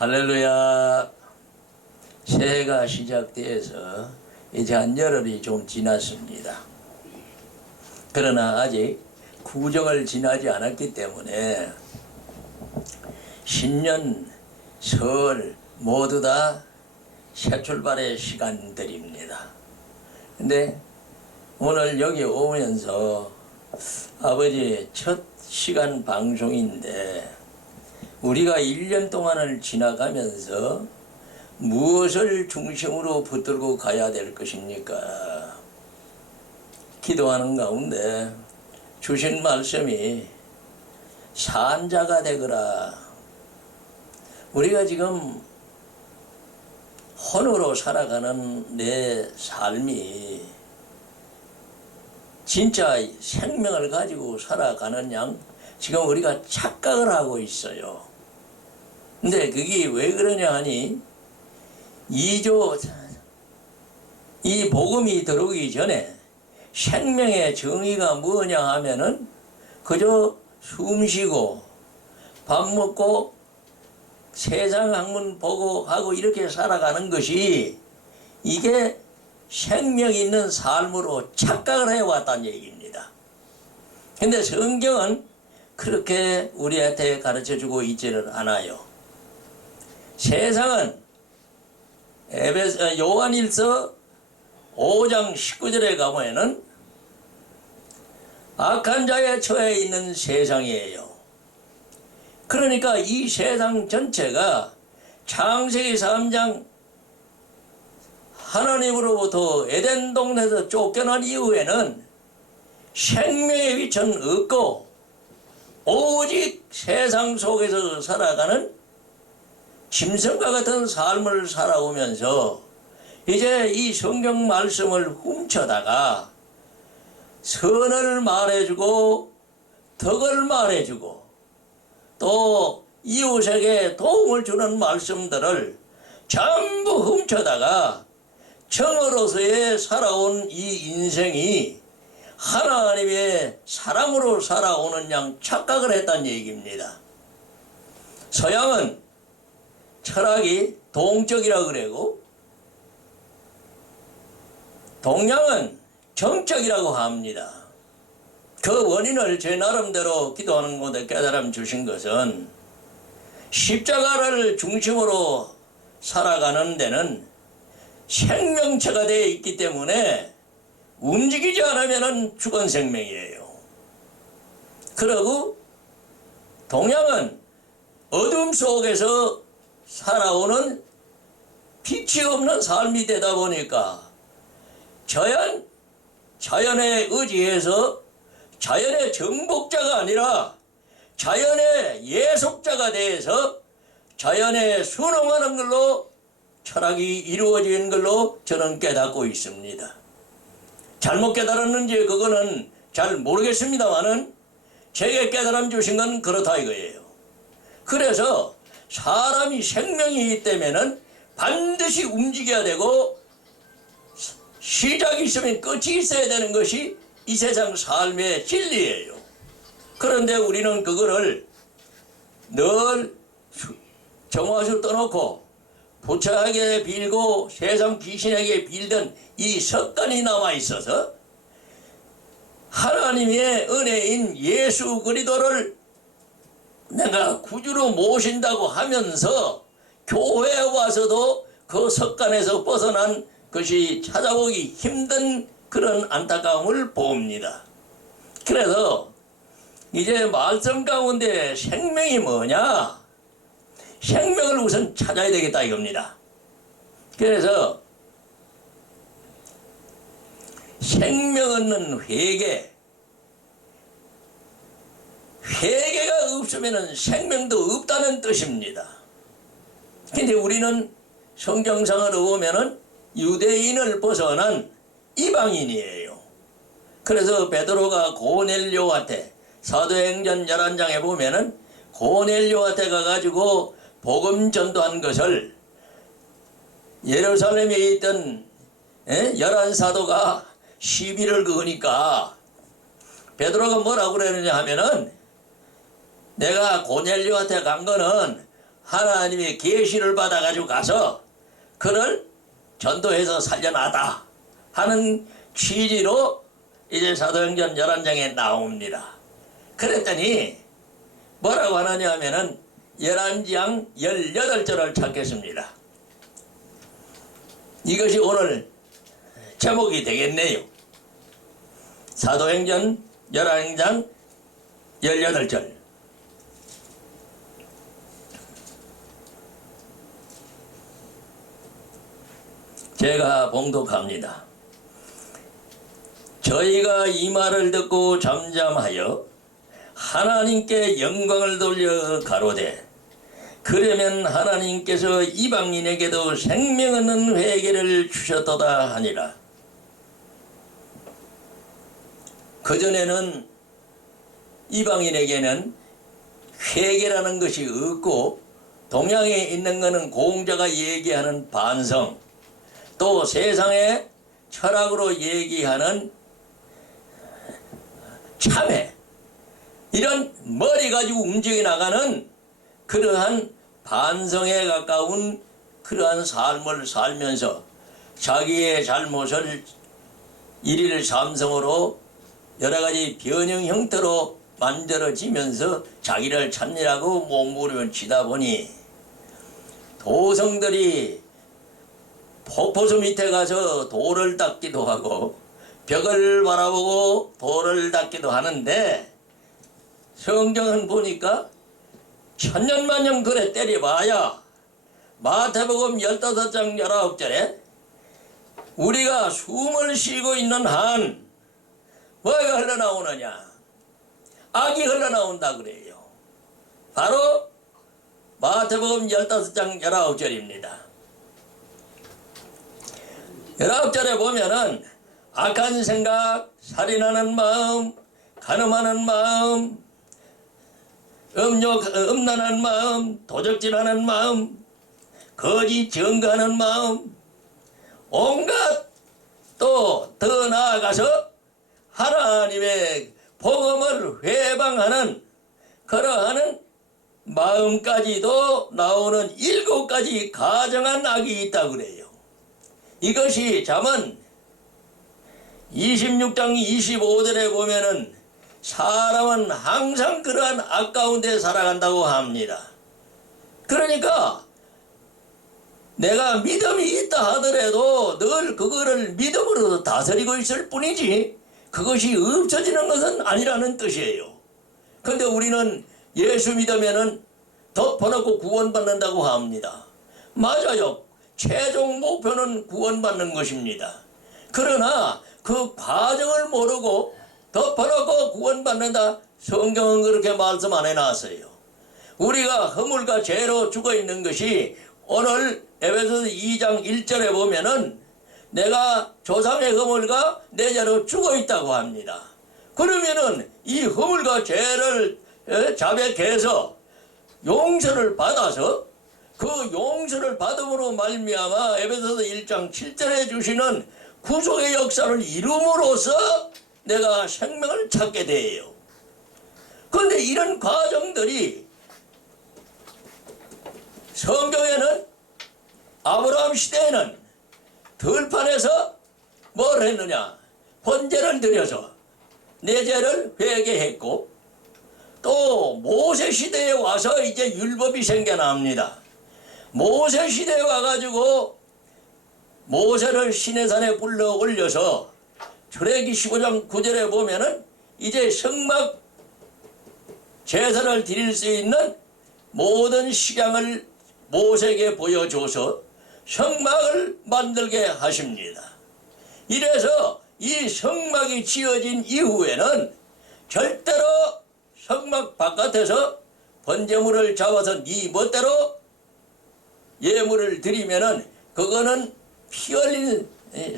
할렐루야. 새해가 시작돼서 이제 한 열흘이 좀 지났습니다. 그러나 아직 구정을 지나지 않았기 때문에 신년, 설 모두 다 새 출발의 시간들입니다. 근데 오늘 여기 오면서 아버지 첫 시간 방송인데 우리가 1년 동안을 지나가면서 무엇을 중심으로 붙들고 가야 될 것입니까? 기도하는 가운데 주신 말씀이 산자가 되거라. 우리가 지금 혼으로 살아가는 내 삶이 진짜 생명을 가지고 살아가는 양 지금 우리가 착각을 하고 있어요. 근데 그게 왜 그러냐 하니 이 복음이 들어오기 전에 생명의 정의가 뭐냐 하면은 그저 숨 쉬고 밥 먹고 세상 학문 보고 하고 이렇게 살아가는 것이 이게 생명 있는 삶으로 착각을 해왔다는 얘기입니다. 근데 성경은 그렇게 우리한테 가르쳐주고 있지는 않아요. 세상은 요한일서 5장 19절에 가보면은 악한 자의 처해 있는 세상이에요. 그러니까 이 세상 전체가 창세기 3장 하나님으로부터 에덴 동네에서 쫓겨난 이후에는 생명의 위치는 없고 오직 세상 속에서 살아가는 짐승과 같은 삶을 살아오면서 이제 이 성경 말씀을 훔쳐다가 선을 말해주고 덕을 말해주고 또 이웃에게 도움을 주는 말씀들을 전부 훔쳐다가 정으로서의 살아온 이 인생이 하나님의 사람으로 살아오는 양 착각을 했다는 얘기입니다. 서양은 철학이 동적이라고 그러고 동양은 정적이라고 합니다. 그 원인을 제 나름대로 기도하는 곳에 깨달음 주신 것은 십자가를 중심으로 살아가는 데는 생명체가 되어 있기 때문에 움직이지 않으면 죽은 생명이에요. 그리고 동양은 어둠 속에서 살아오는 빛이 없는 삶이 되다 보니까 자연에 의지해서 자연의 정복자가 아니라 자연의 예속자가 돼서 자연에 순응하는 걸로 철학이 이루어진 걸로 저는 깨닫고 있습니다. 잘못 깨달았는지 그거는 잘 모르겠습니다만은 제게 깨달음 주신 건 그렇다 이거예요. 그래서 사람이 생명이 있다면은 반드시 움직여야 되고 시작이 있으면 끝이 있어야 되는 것이 이 세상 삶의 진리예요. 그런데 우리는 그거를 늘 정화수 떠놓고 부처에게 빌고 세상 귀신에게 빌던 이 습관이 남아있어서 하나님의 은혜인 예수 그리스도를 내가 구주로 모신다고 하면서 교회에 와서도 그 습관에서 벗어난 것이 찾아보기 힘든 그런 안타까움을 봅니다. 그래서 이제 말씀 가운데 생명이 뭐냐? 생명을 우선 찾아야 되겠다 이겁니다. 그래서 생명 없는 회개가 없으면 생명도 없다는 뜻입니다. 근데 우리는 성경상으로 보면은 유대인을 벗어난 이방인이에요. 그래서 베드로가 고넬료한테 사도행전 11장에 보면은 고넬료한테 가가지고 복음 전도한 것을 예루살렘에 있던 11사도가 시비를 그으니까 베드로가 뭐라고 그러느냐 하면은 내가 고넬료한테 간 거는 하나님의 계시를 받아가지고 가서 그를 전도해서 살려놔다 하는 취지로 이제 사도행전 11장에 나옵니다. 그랬더니 뭐라고 하느냐 하면은 11장 18절을 찾겠습니다. 이것이 오늘 제목이 되겠네요. 사도행전 11장 18절. 제가 봉독합니다. 저희가 이 말을 듣고 잠잠하여 하나님께 영광을 돌려 가로되 그러면 하나님께서 이방인에게도 생명 없는 회개를 주셨도다 하니라. 그전에는 이방인에게는 회개라는 것이 없고 동양에 있는 것은 공자가 얘기하는 반성, 또 세상의 철학으로 얘기하는 참회, 이런 머리 가지고 움직여 나가는 그러한 반성에 가까운 그러한 삶을 살면서 자기의 잘못을 일일 삼성으로 여러 가지 변형 형태로 만들어지면서 자기를 찾느라고 몸부림치다 보니 도성들이 폭포수 밑에 가서 돌을 닦기도 하고 벽을 바라보고 돌을 닦기도 하는데, 성경은 보니까 천년만년 그래 때려봐야 마태복음 15장 19절에 우리가 숨을 쉬고 있는 한 뭐가 흘러나오느냐? 악이 흘러나온다 그래요. 바로 마태복음 15장 19절입니다. 19절에 보면은 악한 생각, 살인하는 마음, 간음하는 마음, 음란한 마음, 도적질하는 마음, 거짓 증거하는 마음, 온갖 또 더 나아가서 하나님의 복음을 회방하는 그러한 마음까지도 나오는 7가지 가정한 악이 있다 그래요. 이것이 잠언 26장 25절에 보면은 사람은 항상 그러한 악 가운데 살아간다고 합니다. 그러니까 내가 믿음이 있다 하더라도 늘 그거를 믿음으로 다스리고 있을 뿐이지 그것이 없어지는 것은 아니라는 뜻이에요. 근데 우리는 예수 믿으면은 덮어놓고 구원받는다고 합니다. 맞아요. 최종 목표는 구원받는 것입니다. 그러나 그 과정을 모르고 덮어놓고 구원받는다, 성경은 그렇게 말씀 안 해놨어요. 우리가 허물과 죄로 죽어있는 것이 오늘 에베소서 2장 1절에 보면은 내가 조상의 허물과 내 죄로 죽어있다고 합니다. 그러면은 이 허물과 죄를 자백해서 용서를 받아서 그 용서를 받음으로 말미암아 에베소서 1장 7절에 주시는 구속의 역사를 이룸으로써 내가 생명을 찾게 돼요. 그런데 이런 과정들이 성경에는 아브라함 시대에는 들판에서 뭘 했느냐? 번제를 드려서 내 죄를 회개했고, 또 모세 시대에 와서 이제 율법이 생겨납니다. 모세 시대에 와가지고 모세를 시내산에 불러 올려서 출애굽기 15장 9절에 보면은 이제 성막 제사를 드릴 수 있는 모든 식양을 모세에게 보여줘서 성막을 만들게 하십니다. 이래서 이 성막이 지어진 이후에는 절대로 성막 바깥에서 번제물을 잡아서 네 멋대로 예물을 드리면은 그거는 피 흘린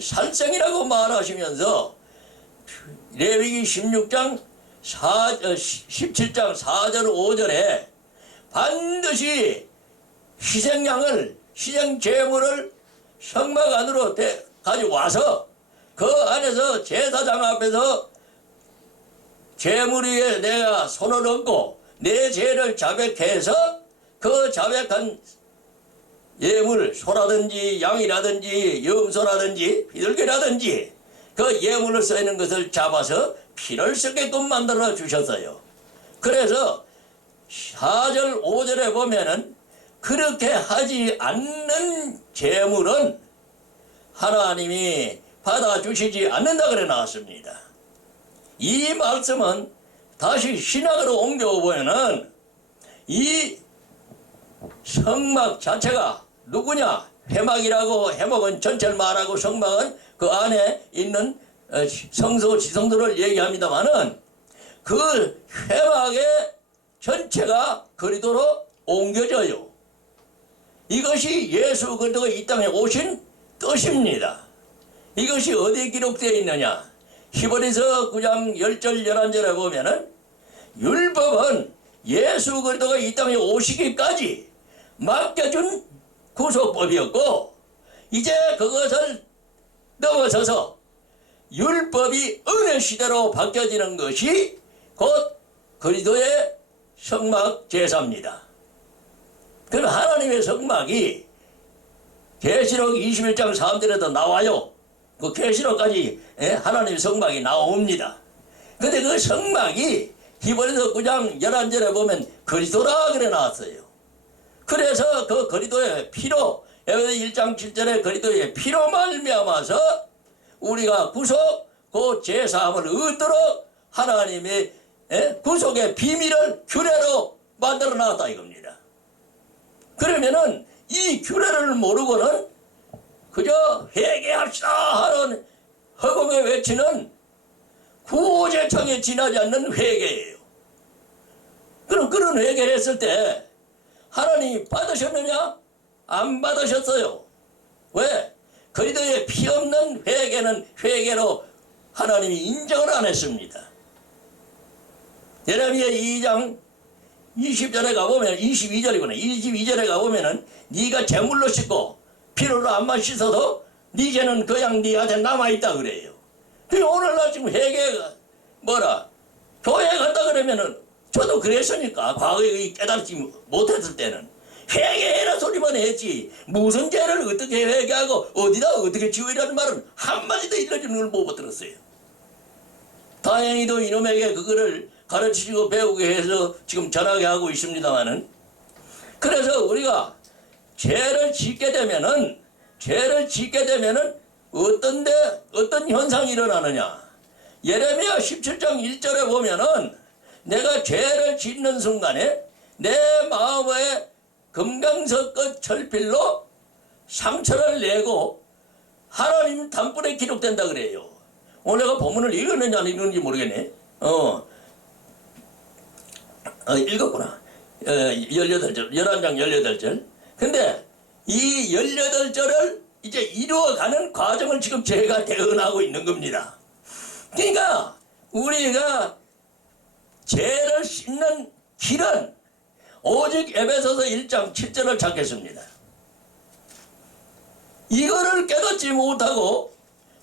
살생이라고 말하시면서 레위기 16장 17장 4절 5절에 반드시 희생양을 희생 제물을 성막 안으로 가져와서 그 안에서 제사장 앞에서 제물 위에 내가 손을 얹고 내 죄를 자백해서 그 자백한 예물, 소라든지 양이라든지 염소라든지 비둘기라든지 그 예물을 써 있는 것을 잡아서 피를 섞게끔 만들어 주셨어요. 그래서 4절 5절에 보면은 그렇게 하지 않는 제물은 하나님이 받아주시지 않는다 그래 나왔습니다. 이 말씀은 다시 신학으로 옮겨보면은 이 성막 자체가 누구냐? 회막이라고, 회막은 전체를 말하고 성막은 그 안에 있는 성소 지성들을 얘기합니다마는 그 회막의 전체가 그리도로 옮겨져요. 이것이 예수 그리스도가 이 땅에 오신 뜻입니다. 이것이 어디에 기록되어 있느냐? 히브리서 9장 10절 11절에 보면은 율법은 예수 그리스도가 이 땅에 오시기까지 맡겨준 구속법이었고 이제 그것을 넘어서서 율법이 은혜 시대로 바뀌어지는 것이 곧 그리스도의 성막 제사입니다. 그럼 하나님의 성막이 계시록 21장 3절에도 나와요. 그 계시록까지 하나님의 성막이 나옵니다. 근데 그 성막이 히브리서 9장 11절에 보면 그리스도라 그래 나왔어요. 그래서 그 그리스도의 피로 에베소 1장 7절에 그리스도의 피로 말미암아서 우리가 구속 그 제사함을 얻도록 하나님의 구속의 비밀을 규례로 만들어 놨다 이겁니다. 그러면은 이 규례를 모르고는 그저 회개합시다 하는 허공에 외치는 구제청에 지나지 않는 회개예요. 그럼 그런 회개를 했을 때 하나님이 받으셨느냐? 안 받으셨어요. 왜? 그리스도의 피 없는 회개는 회개로 하나님이 인정을 안 했습니다. 예레미야 2장 20절에 가보면 22절이구나. 22절에 가보면은 네가 제물로 씻고 피로로 안만 씻어도 네 죄는 그냥 네한테 남아있다 그래요. 그 오늘날 지금 회개가 뭐라 교회 갔다 그러면은 저도 그랬으니까 과거에 깨닫지 못했을 때는 회개해라 소리만 했지 무슨 죄를 어떻게 회개하고 어디다 어떻게 지우라는 말은 한마디도 일러주는 걸 못 들었어요. 다행히도 이놈에게 그거를 가르치고 배우게 해서 지금 전하게 하고 있습니다만은 그래서 우리가 죄를 짓게 되면은 어떤 현상이 일어나느냐? 예레미야 17장 1절에 보면은 내가 죄를 짓는 순간에 내 마음에 금강석 끝 철필로 상처를 내고 하나님 단불에 기록된다 그래요. 오늘 내가 본문을 읽었느냐 안 읽었는지 모르겠네. 읽었구나. 18절, 11장 18절. 근데 이 18절을 이제 이루어가는 과정을 지금 제가 대언하고 있는 겁니다. 그러니까 우리가 죄를 씻는 길은 오직 에베소서 1장 7절을 찾겠습니다. 이거를 깨닫지 못하고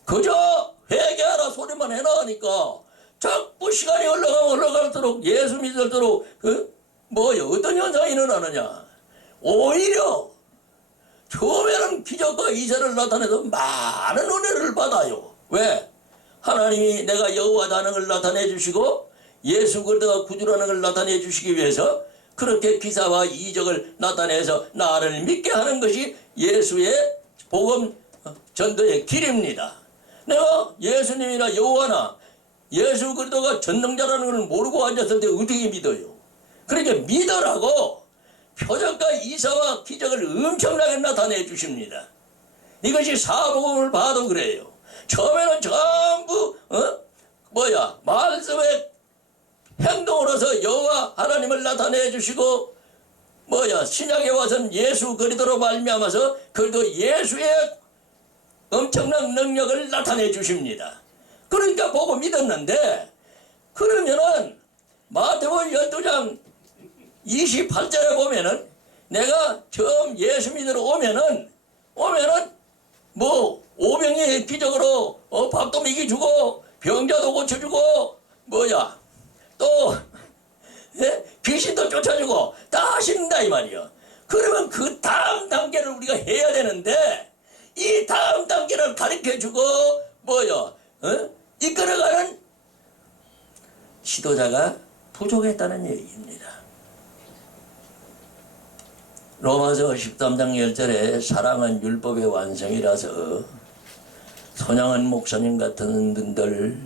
그저 회개하라 소리만 해나가니까 자꾸 시간이 흘러갈수록 예수 믿을수록 어떤 현상이 일어나느냐? 오히려 처음에는 기적과 이세를 나타내서 많은 은혜를 받아요. 왜? 하나님이 내가 여호와다는 걸 나타내 주시고 예수 그리스도가 구주라는 걸 나타내 주시기 위해서 그렇게 기사와 이적을 나타내서 나를 믿게 하는 것이 예수의 복음 전도의 길입니다. 내가 예수님이나 여호와나 예수 그리스도가 전능자라는 걸 모르고 앉았을 때 어떻게 믿어요? 그러니까 믿으라고 표적과 이사와 기적을 엄청나게 나타내 주십니다. 이것이 사복음을 봐도 그래요. 처음에는 전부 말씀의 행동으로서 여호와 하나님을 나타내 주시고 신약에 와서는 예수 그리스도로 말미암아서 그리스도 예수의 엄청난 능력을 나타내 주십니다. 그러니까 보고 믿었는데 그러면은 마태복음 12장 28절에 보면은 내가 처음 예수 믿으러 오면은 오병이 기적으로 밥도 먹이주고 병자도 고쳐주고 또 예? 귀신도 쫓아주고 다 하신다 이 말이요. 그러면 그 다음 단계를 우리가 해야 되는데 이 다음 단계를 가르쳐주고 뭐요? 이끌어가는 지도자가 부족했다는 얘기입니다. 로마서 13장 10절에 사랑은 율법의 완성이라서 손양은 목사님 같은 분들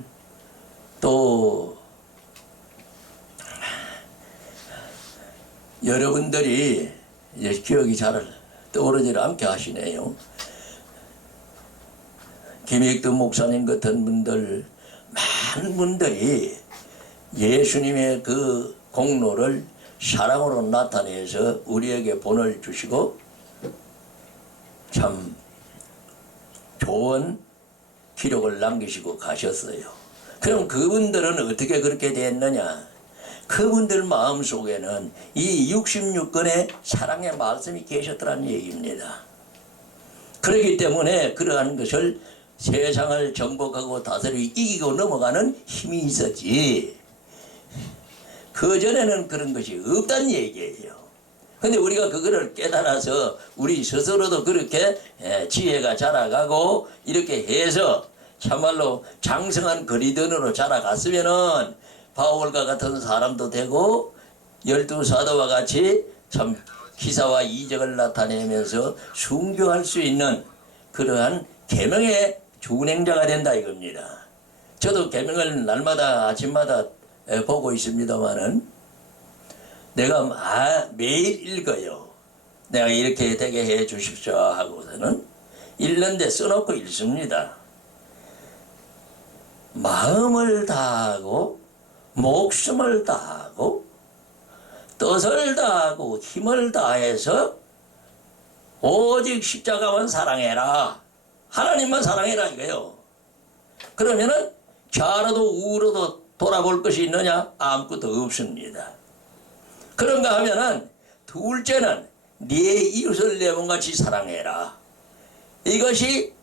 또 여러분들이 이제 기억이 잘 떠오르지 않게 하시네요. 김익두 목사님 같은 분들 많은 분들이 예수님의 그 공로를 사랑으로 나타내서 우리에게 본을 주시고 참 좋은 기록을 남기시고 가셨어요. 그럼 그분들은 어떻게 그렇게 됐느냐? 그분들 마음속에는 이 66권의 사랑의 말씀이 계셨더라는 얘기입니다. 그렇기 때문에 그러한 것을 세상을 정복하고 다스리고 이기고 넘어가는 힘이 있었지, 그전에는 그런 것이 없다는 얘기예요. 근데 우리가 그거를 깨달아서 우리 스스로도 그렇게 지혜가 자라가고 이렇게 해서 참말로 장성한 그리스도인으로 자라갔으면은 바울과 같은 사람도 되고 12사도와 같이 참 기사와 이적을 나타내면서 순교할 수 있는 그러한 계명의 준행자가 된다 이겁니다. 저도 계명을 날마다 아침마다 보고 있습니다만은 내가 매일 읽어요. 내가 이렇게 되게 해 주십시오 하고서는 읽는데 써놓고 읽습니다. 마음을 다하고 목숨을 다하고 뜻을 다하고 힘을 다해서 오직 십자가만 사랑해라, 하나님만 사랑해라 이거요. 그러면은 좌로도 우로도 돌아볼 것이 있느냐? 아무것도 없습니다. 그런가 하면은 둘째는 네 이웃을 내 몸같이 사랑해라. 이것이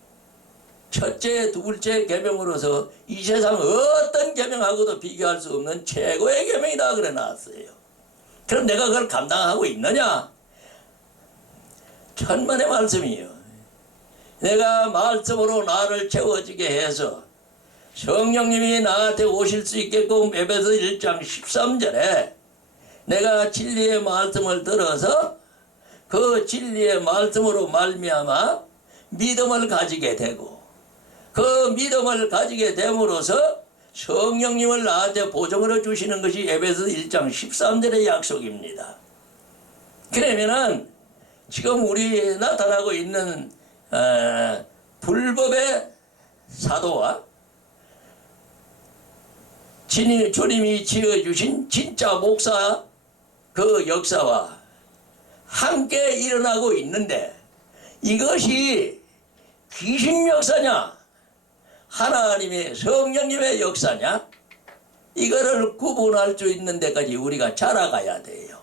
첫째, 둘째 계명으로서 이 세상 어떤 계명하고도 비교할 수 없는 최고의 계명이다 그래 놨어요. 그럼 내가 그걸 감당하고 있느냐? 천만의 말씀이요. 내가 말씀으로 나를 채워지게 해서 성령님이 나한테 오실 수 있게끔 에베소 1장 13절에 내가 진리의 말씀을 들어서 그 진리의 말씀으로 말미암아 믿음을 가지게 되고 그 믿음을 가지게 됨으로써 성령님을 나한테 보증으로 주시는 것이 에베소 1장 13절의 약속입니다. 그러면은 지금 우리 나타나고 있는 불법의 사도와 주님이 지어주신 진짜 목사 그 역사와 함께 일어나고 있는데 이것이 귀신 역사냐 하나님의 성령님의 역사냐, 이거를 구분할 수 있는 데까지 우리가 자라가야 돼요.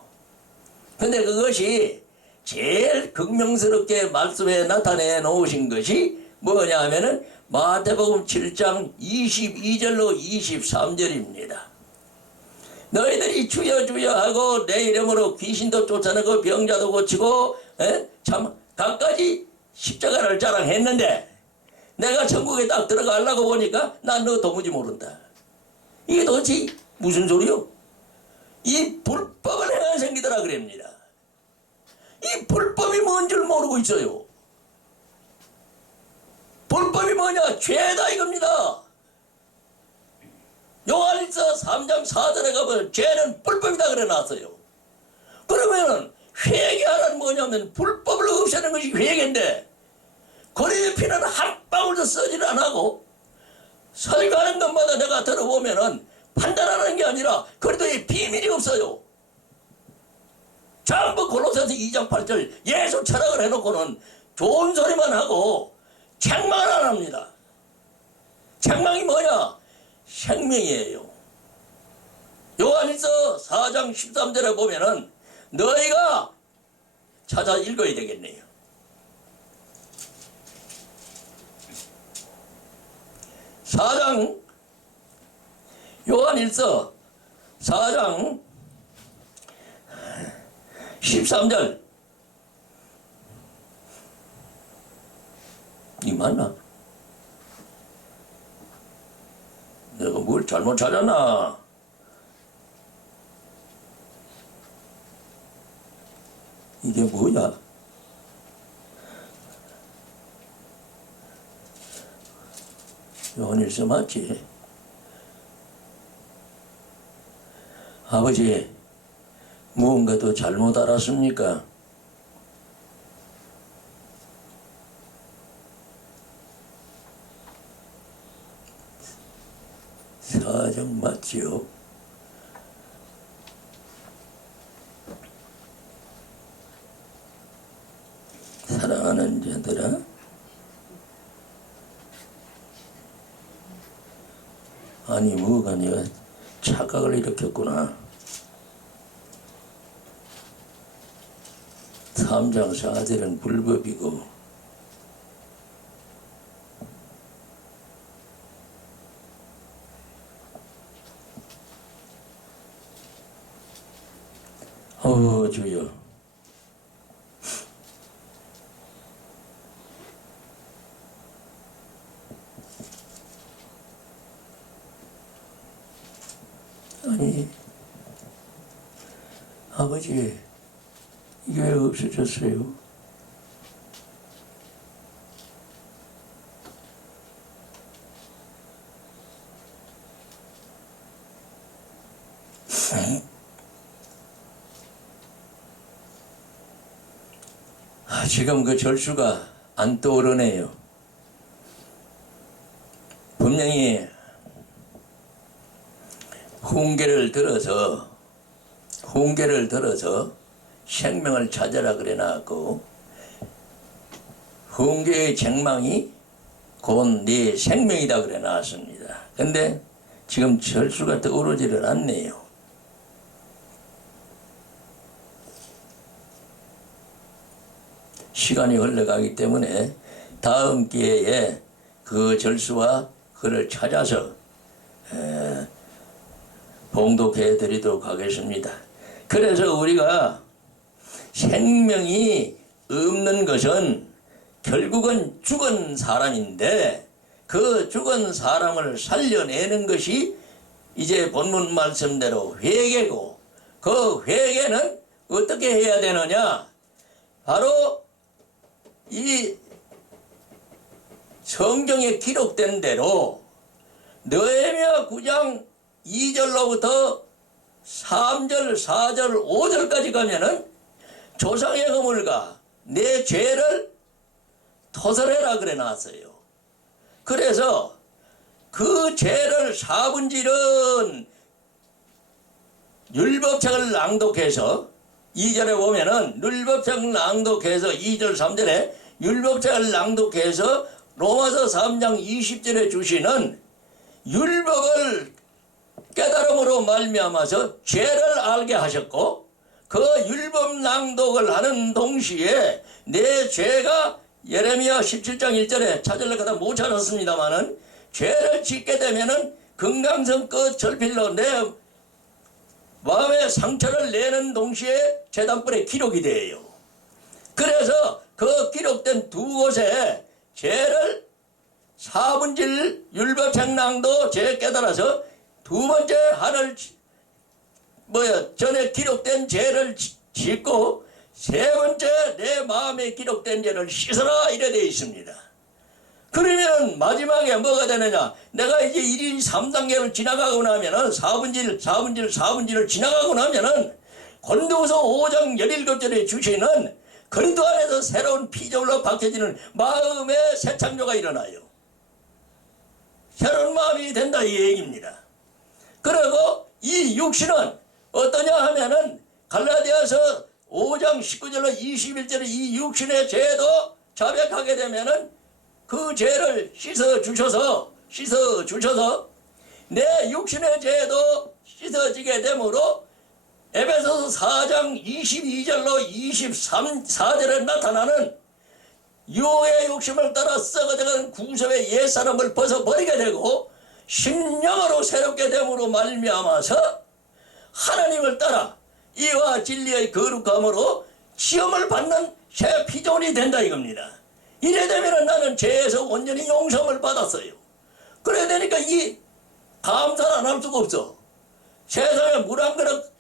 근데 그것이 제일 극명스럽게 말씀에 나타내 놓으신 것이 뭐냐 하면은 마태복음 7장 22절로 23절입니다. 너희들이 주여 주여 하고 내 이름으로 귀신도 쫓아내고 병자도 고치고 참 갖가지 십자가를 자랑했는데 내가 천국에 딱 들어가려고 보니까 난 너 도무지 모른다. 이게 도대체 무슨 소리요? 이 불법을 행한 생기더라 그럽니다. 이 불법이 뭔 줄 모르고 있어요. 불법이 뭐냐? 죄다 이겁니다. 요한일서 3장 4절에 가면 죄는 불법이다 그래 놨어요. 그러면은 회개하라는 뭐냐면 불법을 없애는 것이 회개인데 거리의 피는 한 방울도 써질 안 하고 설교하는 것마다 내가 들어보면은 판단하는 게 아니라 그리도의 비밀이 없어요. 전부 골로새서 2장 8절 예수 철학을 해놓고는 좋은 소리만 하고 책망을 안 합니다. 책망이 뭐냐? 생명이에요. 요한일서 4장 13절에 보면은 너희가 찾아 읽어야 되겠네요. 요한일서 4장 13절 이 맞나? 내가 뭘 잘못 찾았나? 이게 뭐야? 요한일서 맞지? 아버지, 무언가 더 잘못 알았습니까? 사정 맞지요? 사랑하는 자들아, 아니 뭐가 내가 착각을 일으켰구나. 3장 4절은 불법이고 주여, 아니 아버지 이게 왜 없어졌어요? 지금 그 절수가 안 떠오르네요. 분명히 훈계를 들어서 생명을 찾아라 그래 놨고, 훈계의 책망이 곧 네 생명이다 그래 놨습니다. 근데 지금 절수가 떠오르지를 않네요. 시간이 흘러가기 때문에 다음 기회에 그 절수와 그를 찾아서 봉독해 드리도록 하겠습니다. 그래서 우리가 생명이 없는 것은 결국은 죽은 사람인데, 그 죽은 사람을 살려내는 것이 이제 본문 말씀대로 회개고, 그 회개는 어떻게 해야 되느냐? 바로 이 성경에 기록된 대로 느헤미야 9장 2절로부터 3절, 4절, 5절까지 가면은 조상의 허물과 내 죄를 토설해라 그래 놨어요. 그래서 그 죄를 사분질은 율법책을 낭독해서 2절에 보면은 율법책을 낭독해서 2절 3절에 율법책을 낭독해서 로마서 3장 20절에 주시는 율법을 깨달음으로 말미암아서 죄를 알게 하셨고, 그 율법 낭독을 하는 동시에 내 죄가 예레미야 17장 1절에 찾으려고 하다 못 찾았습니다마는 죄를 짓게 되면은 금강석 끝 절필로 내 마음의 상처를 내는 동시에 제단불에 기록이 돼요. 그래서 그 기록된 두 곳에 죄를 사분질 율법책 낭도 죄 깨달아서 두 번째 하늘 전에 기록된 죄를 짓고 세 번째 내 마음에 기록된 죄를 씻어라 이래 되어 있습니다. 그러면 마지막에 뭐가 되느냐? 내가 이제 1인 3단계를 지나가고 나면은 4분질을 지나가고 나면은 고린도후서 5장 17절에 주시는 그리스도 안에서 새로운 피조물로 바뀌어지는 마음의 새 창조가 일어나요. 새로운 마음이 된다 이 얘기입니다. 그리고 이 육신은 어떠냐 하면은 갈라디아서 5장 19절로 21절에 이 육신의 죄도 자백하게 되면은 그 죄를 씻어 주셔서 내 육신의 죄도 씻어지게 되므로 에베소서 4장 22절로 23절에 나타나는 유혹의 욕심을 따라 썩어져가는 구속의 옛사람을 벗어버리게 되고 신령으로 새롭게 됨으로 말미암아서 하나님을 따라 이와 진리의 거룩함으로 시험을 받는 새 피조물이 된다 이겁니다. 이래 되면 나는 죄에서 온전히 용서를 받았어요. 그래야 되니까 이 감사를 안 할 수가 없어. 세상에 물 한 그릇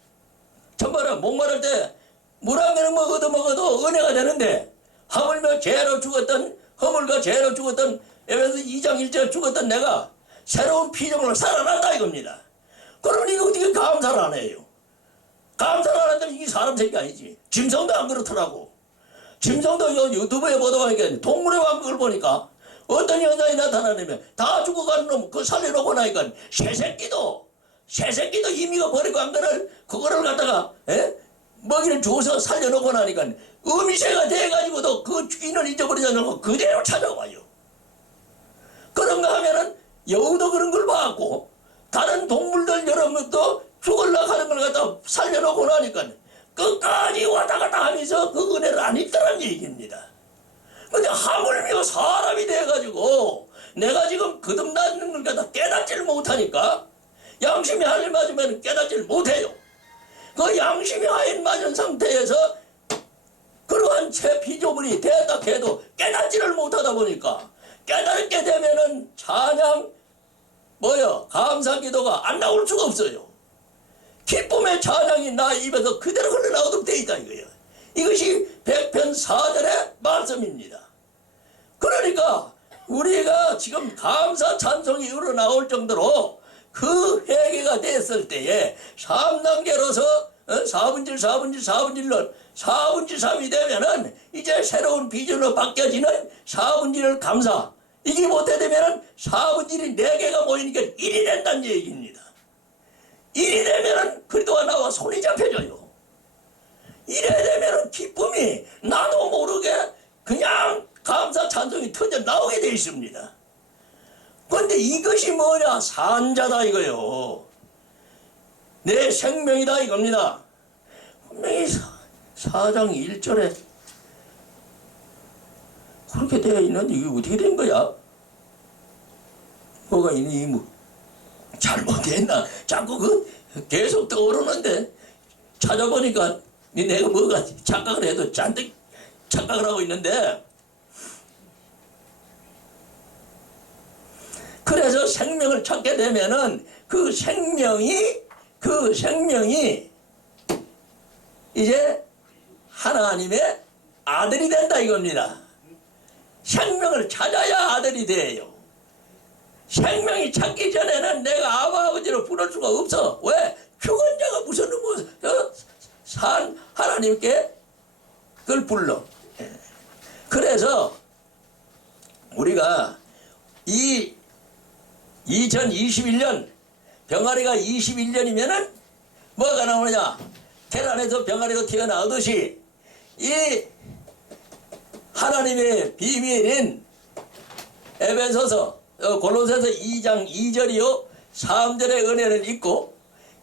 정말 목마를 때 물 한 그릇 먹어도 은혜가 되는데 하물며 죄로 죽었던 허물과 죄로 죽었던 에베소 2장 1절에 죽었던 내가 새로운 피조물로 살아났다 이겁니다. 그러면 이거 어떻게 감사를 안 해요? 감사를 안 한다면 이게 사람 새끼 아니지. 짐승도 안 그렇더라고. 짐승도 유튜브에 보도하니까 동물의 왕국을 보니까 어떤 현상이 나타나냐면 다 죽어가는 놈 그거 살려놓고 나니까 새새끼도 이미가 버리고 한 거를 그거를 갖다가 먹이를 주워서 살려놓고 나니까 어미새가 돼가지고도 그 주인을 잊어버리지 않고 그대로 찾아와요. 그런가 하면은 여우도 그런 걸 봐갖고 다른 동물들 여러 것도 죽으려고 하는 걸 갖다 살려놓고 나니까 끝까지 왔다 갔다 하면서 그 은혜를 안 잊더란 얘기입니다. 근데 하물며 사람이 돼가지고 내가 지금 거듭나는 걸 갖다 깨닫지를 못하니까 양심이 하늘 맞으면 깨닫지를 못해요. 그 양심이 하늘 맞은 상태에서 그러한 새 피조물이 되었다 해도 깨닫지를 못하다 보니까 깨닫게 되면은 찬양 감사 기도가 안 나올 수가 없어요. 기쁨의 찬양이 나 입에서 그대로 흘러나오도록 되어 있다 이거예요. 이것이 100편 4절의 말씀입니다. 그러니까 우리가 지금 감사 찬송이 우러나올 정도로 그 회개가 됐을 때에 3단계로서 4분질 4분질 3이 되면은 이제 새로운 비전으로 바뀌어지는 4분질을 감사. 이게 못해 되면은 4분질이 4개가 모이니까 1이 된다는 얘기입니다. 1이 되면은 그리도가 나와 손이 잡혀져요. 이래 되면은 기쁨이 나도 모르게 그냥 감사 찬송이 터져 나오게 되어 있습니다. 그런데 이것이 뭐냐? 산자다 이거요. 내 생명이다 이겁니다. 분명히 4장 1절에 그렇게 되어 있는데 이게 어떻게 된 거야? 뭐가 있니? 뭐 잘못했나? 자꾸 계속 떠오르는데 찾아보니까 내가 뭐가 착각을 해도 잔뜩 착각을 하고 있는데 그래서 생명을 찾게 되면은 그 생명이 이제 하나님의 아들이 된다 이겁니다. 생명을 찾아야 아들이 돼요. 생명이 찾기 전에는 내가 아버지로 부를 수가 없어. 왜? 죽은 자가 무슨 산 하나님께 그걸 불러. 그래서 우리가 이 2021년 병아리가 21년이면은 뭐가 나오느냐? 계란에서 병아리가 튀어나오듯이 이 하나님의 비밀인 에베소서 골로새서 2장 2절이요 3절의 은혜를 잊고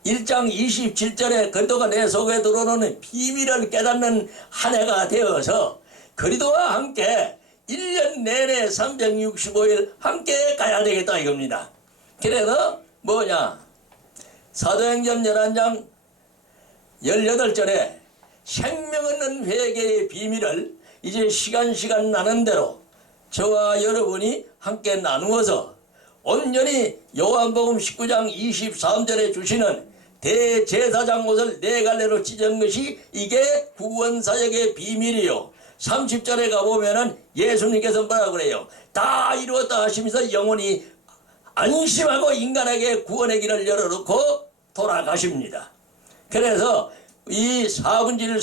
1장 27절에 그리스도가 내 속에 들어오는 비밀을 깨닫는 한 해가 되어서 그리스도와 함께 1년 내내 365일 함께 가야 되겠다 이겁니다. 그래서 사도행전 11장 18절에 생명 없는 회개의 비밀을 이제 시간 나는 대로 저와 여러분이 함께 나누어서 온전히 요한복음 19장 23절에 주시는 대제사장 옷을 4갈래로 찢은 것이 이게 구원사역의 비밀이요. 30절에 가보면은 예수님께서 뭐라 그래요? 다 이루었다 하시면서 영원히 안심하고 인간에게 구원의 길을 열어놓고 돌아가십니다. 그래서 이 4분질들의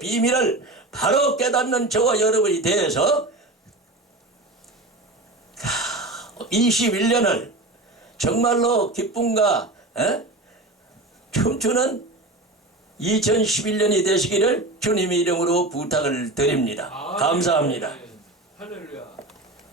비밀을 바로 깨닫는 저와 여러분이 되어서 21년을 정말로 기쁨과 춤추는 2011년이 되시기를 주님의 이름으로 부탁을 드립니다. 감사합니다. 할렐루야.